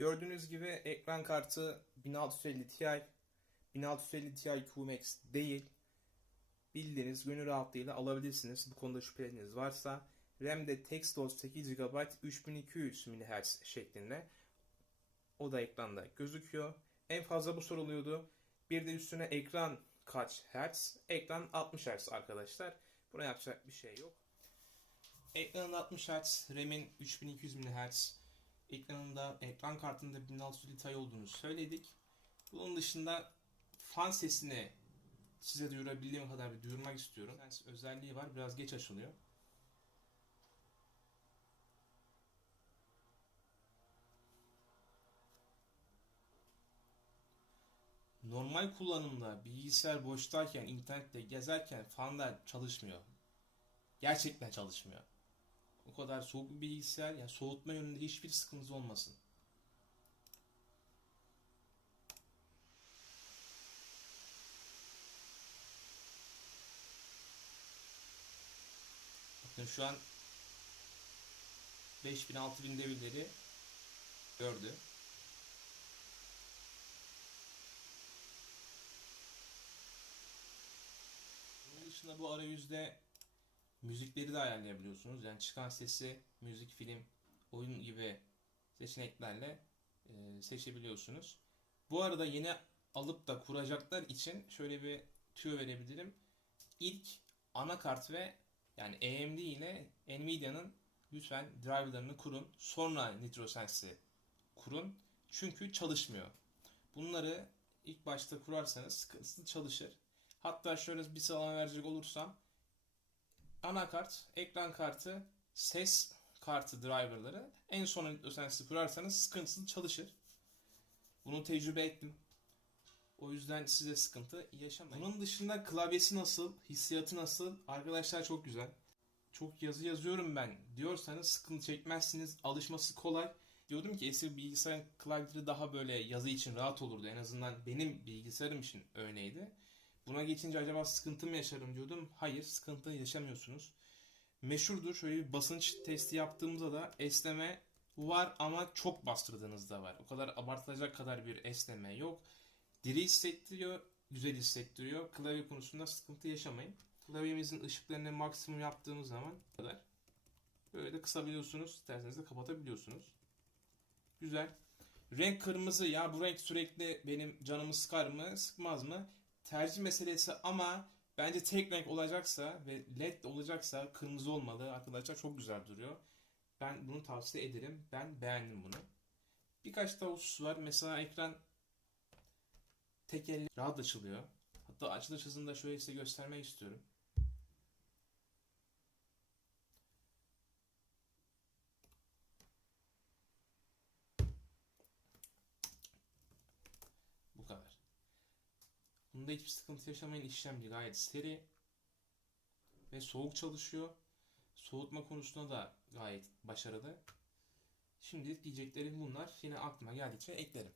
Gördüğünüz gibi ekran kartı 1650 Ti, 1650 Ti QMax değil. Bildiğiniz gönül rahatlığıyla alabilirsiniz. Bu konuda şüpheleriniz varsa. RAM de Textos 8 GB 3200 MHz şeklinde. O da ekranda gözüküyor. En fazla bu soruluyordu. Bir de üstüne ekran kaç Hz? Ekran 60 Hz arkadaşlar. Buna yapacak bir şey yok. Ekranın 60 Hz, RAM'in 3200 MHz, ekranında ekran kartında 1600 Ti olduğunu söyledik. Bunun dışında fan sesini size duyurabildiğim kadar bir duyurmak istiyorum. Sense özelliği var. Biraz geç açılıyor. Normal kullanımda bilgisayar boştayken, internette gezerken fanlar çalışmıyor. Gerçekten çalışmıyor. O kadar soğuk bir bilgisayar, yani soğutma yönünde hiçbir sıkıntı olmasın. Bakın şu an 5000 6000 devirleri gördü. Bunun dışında bu arayüzde müzikleri de ayarlayabiliyorsunuz. Yani çıkan sesi müzik, film, oyun gibi seçeneklerle e, seçebiliyorsunuz. Bu arada yeni alıp da kuracaklar için şöyle bir tüyo verebilirim. İlk anakart ve yani AMD ile Nvidia'nın lütfen driverlarını kurun. Sonra NitroSense'i kurun. Çünkü çalışmıyor. Bunları ilk başta kurarsanız sıkıntılı çalışır. Hatta şöyle bir sıralama verecek olursam anakart, ekran kartı, ses kartı driverları en son NitroSense'i kurarsanız sıkıntısız çalışır. Bunu tecrübe ettim. O yüzden size sıkıntı yaşamayın. Bunun dışında klavyesi nasıl, hissiyatı nasıl? Arkadaşlar çok güzel. Çok yazı yazıyorum ben diyorsanız sıkıntı çekmezsiniz. Alışması kolay. Diyordum ki eski bilgisayar klavyeleri daha böyle yazı için rahat olurdu. En azından benim bilgisayarım için öyleydi. Buna geçince acaba sıkıntı mı yaşarım diyordum. Hayır sıkıntı yaşamıyorsunuz. Meşhurdur şöyle bir basınç testi yaptığımızda da esneme var ama çok bastırdığınızda var. O kadar abartılacak kadar bir esneme yok. Diri hissettiriyor, güzel hissettiriyor. Klavye konusunda sıkıntı yaşamayın. Klavyemizin ışıklarını maksimum yaptığımız zaman kadar böyle de kısabiliyorsunuz. İsterseniz de kapatabiliyorsunuz. Güzel. Renk kırmızı ya bu renk sürekli benim canımı sıkar mı sıkmaz mı? Tercih meselesi ama bence tek renk olacaksa ve led olacaksa kırmızı olmalı. Arkadaşlar çok güzel duruyor. Ben bunu tavsiye ederim. Ben beğendim bunu. Birkaç daha husus var. Mesela ekran tek elle rahat açılıyor. Hatta açılış hızını da şöyle size göstermek istiyorum. Bu kadar. Bunda hiçbir sıkıntı yaşamayın. İşlemci gayet seri ve soğuk çalışıyor. Soğutma konusunda da gayet başarılı. Şimdi diyeceklerim bunlar. Yine aklıma geldikçe eklerim.